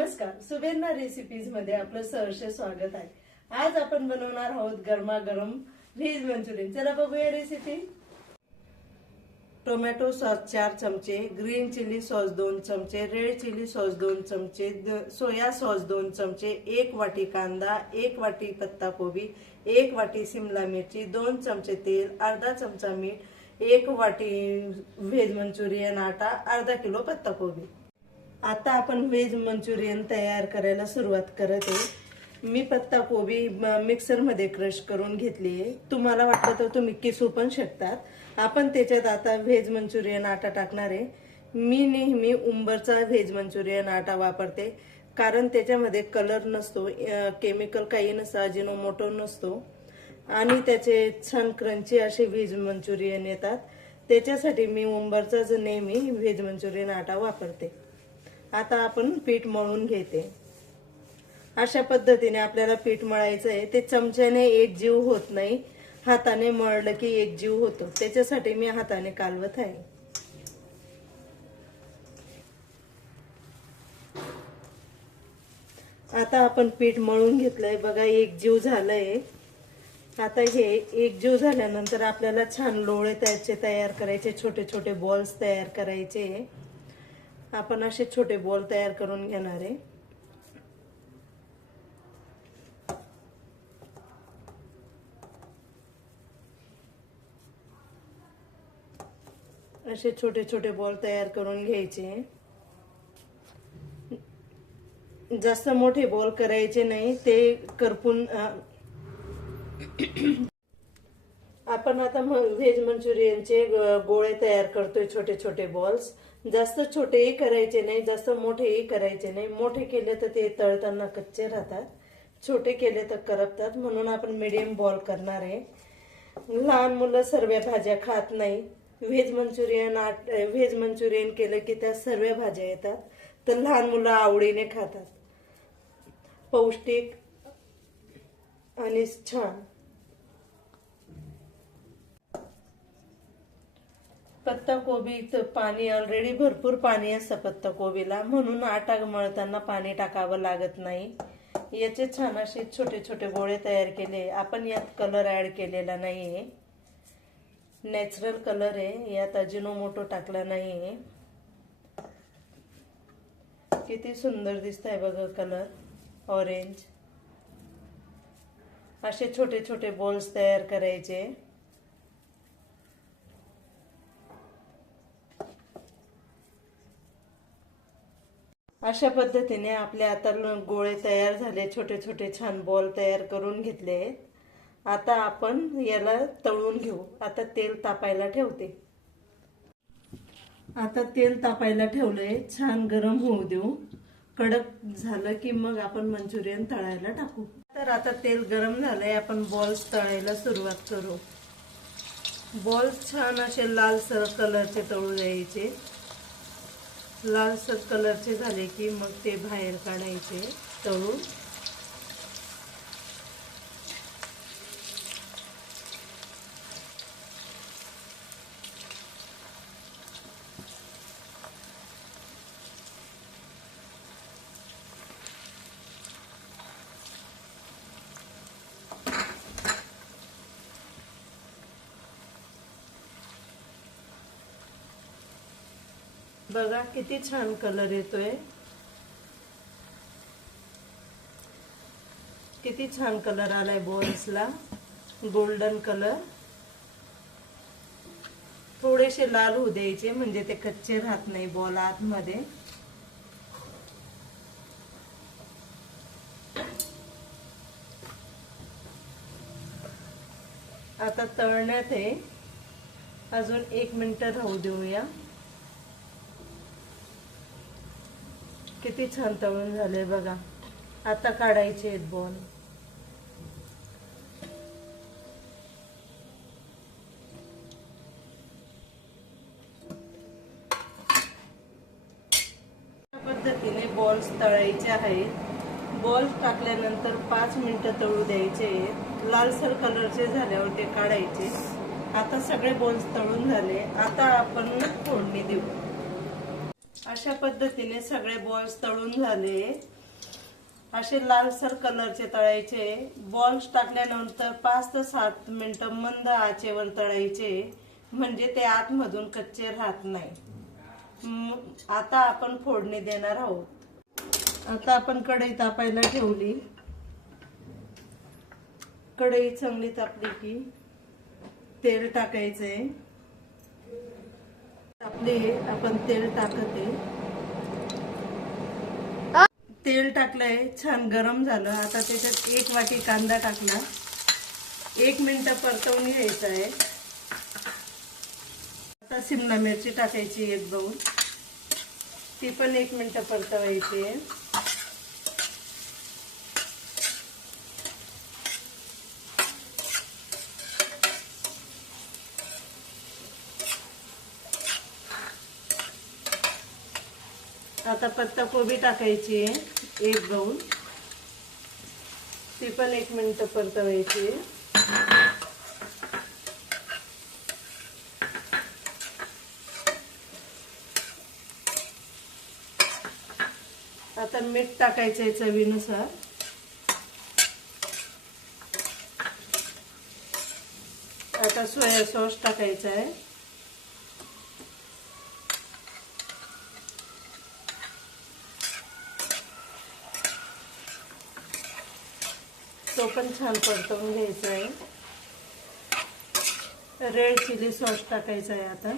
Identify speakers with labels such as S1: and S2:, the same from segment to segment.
S1: नमस्कार. सुबेरना रेसिपीजमध्ये आपलं सहर्ष स्वागत आहे. आज आपण बनवणार आहोत गरमागरम व्हेज मंचुरियन. चला बघूया रेसिपी टोमॅटो सॉस चार चमचे ग्रीन चिली सॉस दोन चमचे रेड चिली सॉस दोन चमचे सोया सॉस दोन चमचे एक वाटी कांदा एक वाटी पत्ताकोबी एक वाटी सिमला मिरची दोन चमचे तेल अर्धा चमचा मीठ एक वाटी व्हेज मंचुरियन आटा अर्धा किलो पत्ताकोबी आता आपण व्हेज मंचुरियन तयार करायला सुरुवात करत आहे. मी पत्ता कोबी मिक्सरमध्ये क्रश करून घेतली आहे. तुम्हाला वाटलं तर तुम्ही किसू पण शकतात. आपण त्याच्यात आता व्हेज मंचुरियन आटा टाकणार आहे. मी नेहमी उंबरचा व्हेज मंचुरियन आटा वापरते. कारण त्याच्यामध्ये कलर नसतो केमिकल काही नसतं अजिनोमोटो नसतो. आणि त्याचे छान क्रंची असे व्हेज मंचुरियन येतात. त्याच्यासाठी मी उंबरचाच नेहमी व्हेज मंचुरियन आटा वापरते. आता आपण पीठ मळून घेते. अशा पद्धतीने आपल्याला पीठ मळायचं आहे ते चमच्याने एक जीव होत नाही. हाताने मळलं की एक जीव होतो. त्याच्यासाठी मी हाताने कालवत आहे. आता आपण पीठ मळून घेतलंय. बघा एक जीव झालंय. आता हे एक जीव झाल्यानंतर आपल्याला छान लोळे त्याचे तयार करायचे छोटे छोटे बॉल्स तयार करायचे. आपण असे छोटे बॉल तयार करून घेणार आहे. असे छोटे छोटे बॉल तयार करून घ्यायचे. जास्त मोठे बॉल करायचे नाही ते करपून आपण आता व्हेज मंचुरियनचे गोळे तयार करतोय छोटे छोटे बॉल्स. जास्त छोटेही करायचे नाही जास्त मोठेही करायचे नाही. मोठे केले तर ते तळताना कच्चे राहतात. छोटे केले तर करपतात. म्हणून आपण मिडियम बॉल करणार आहे. लहान मुलं सर्व भाज्या खात नाही. व्हेज मंचुरियन आट व्हेज मंचुरियन केलं की त्या सर्व भाज्या येतात. तर लहान मुलं आवडीने खातात. पौष्टिक आणि छान. पत्ताकोबीचं पाणी ऑलरेडी भरपूर पाणी असतं पत्ताकोबीला म्हणून आटा मळताना पाणी टाकावं लागत नाही. याचे छान असे छोटे छोटे गोळे तयार केले. आपण यात कलर ॲड केलेला नाही आहे नॅचरल कलर आहे. यात अजिनोमोटो टाकला नाही आहे किती सुंदर दिसत आहे बघा कलर ऑरेंज असे छोटे छोटे बॉल्स तयार करायचे. अशा पद्धतीने आपले आता गोळे तयार झाले छोटे छोटे छान बॉल तयार करून घेतले. आहेत आता आपण याला तळून घेऊ. आता तेल तापायला ठेवते. आता तेल तापायला ठेवलंय. छान गरम होऊ देऊ. कडक झालं की मग आपण मंचुरियन तळायला टाकू. तर आता तेल गरम झालंय. आपण बॉल्स तळायला सुरुवात करू. बॉल्स छान असे लालसर कलरचे तळू द्यायचे. लालसर कलरचे झाले की मग ते बाहेर काढायचे तळून. बघा किती छान कलर येतोय. किती छान कलर आलाय बॉल्सला गोल्डन कलर थोडेसे लाल होऊ द्यायचे म्हणजे ते कच्चे राहत नाही बॉल आतमध्ये. आता तळण्यात आहे. अजून एक मिनिट राहू देऊया. किती छान तळून झाले बघा. आता काढायचे आहेत बॉल पद्धतीने बॉल्स तळायचे आहेत. बॉल्स टाकल्यानंतर पाच मिनिटं तळू द्यायचे आहेत. लालसर कलरचे झाल्यावर ते काढायचे. आता सगळे बॉल्स तळून झाले. आता आपण फोडणी देऊ. अशा पद्धतीने सगळे बॉल्स तळून झाले. असे लालसर कलरचे तळायचे. बॉल्स टाकल्यानंतर पाच ते सात मिनटं मंद आचेवर तळायचे. म्हणजे ते आतमधून कच्चे राहत नाही. आता आपण फोडणी देणार आहोत. आता आपण कढई तापायला ठेवली. कढई चांगली तापली की तेल टाकायचंय. आपले आपण तेल टाकत. आहे तेल टाकलंय छान गरम झालं. आता त्याच्यात एक वाटी कांदा टाकला एक मिनिट परतवून घ्यायचं आहे. आता शिमला मिरची टाकायची एक दोन ती पण एक मिनिट परतवायची आहे. आता पत्ता कोबी टाकायची आहे. एक दोन ती पण एक मिनिट परतवायची आहे. आता मीठ टाकायचं आहे चवीनुसार. आता सोया सॉस टाकायचा आहे. तो पण छान परतवून घ्यायचा आहे. रेड चिली सॉस टाकायचा आहे आता.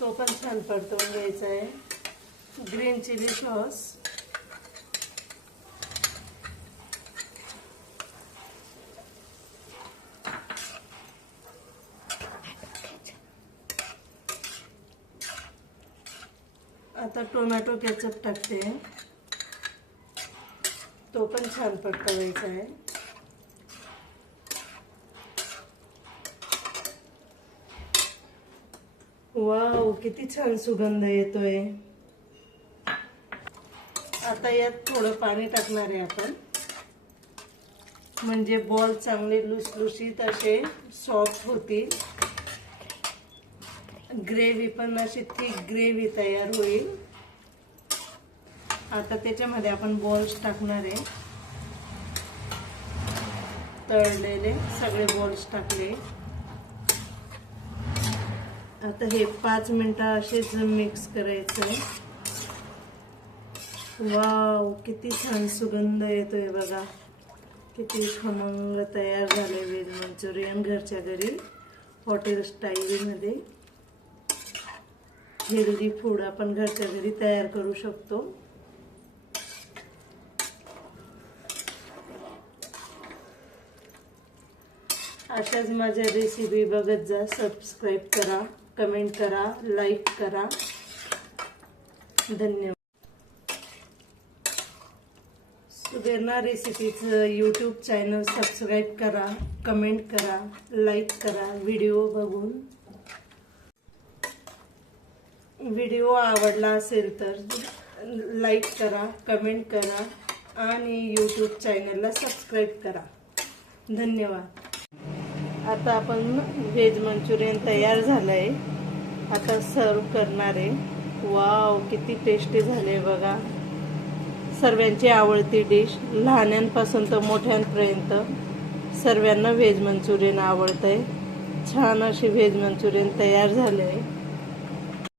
S1: तो पण छान परतवून घ्यायचा आहे. Green chilli sauce. आता टोमॅटो केचप टाकते. तो पण छान पटकवायचा आहे. वाव किती छान सुगंध येतोय. आता यात थोडं पाणी टाकणार आहे आपण. म्हणजे बॉल चांगले लुसलुशीत असे सॉफ्ट होतील. ग्रेव्ही पण अशी थिक ग्रेव्ही तयार होईल. आता त्याच्यामध्ये आपण बॉल्स टाकणार आहे. तळलेले सगळे बॉल्स टाकले. आता हे पाच मिनटं असेच मिक्स करायचं. वाव किती छान सुगंध येतोय बघा. किती खमंग तयार झाले व्हेज मंचुरियन घरच्या घरी. हॉटेल स्टाईलमध्ये हेल्दी फूड आपण घरच्या घरी तयार करू शकतो. अशाच माझ्या रेसिपी बघत जा. सबस्क्राईब करा कमेंट करा लाईक करा. धन्यवाद. सुगेर्ना रेसिपीचं यूट्यूब चॅनल सबस्क्राईब करा कमेंट करा लाईक करा. व्हिडिओ बघून व्हिडिओ आवडला असेल तर लाईक करा कमेंट करा आणि यूट्यूब चॅनलला सबस्क्राईब करा. धन्यवाद. आता आपण व्हेज मंचुरियन तयार झालं आहे आता सर्व करणार आहे. वाव किती टेस्टी झाले बघा. सर्वांची आवडती डिश लहान्यांपासून तर मोठ्यांपर्यंत सर्वांना व्हेज मंचुरियन आवडतं आहे छान अशी व्हेज मंचुरियन तयार झाले आहे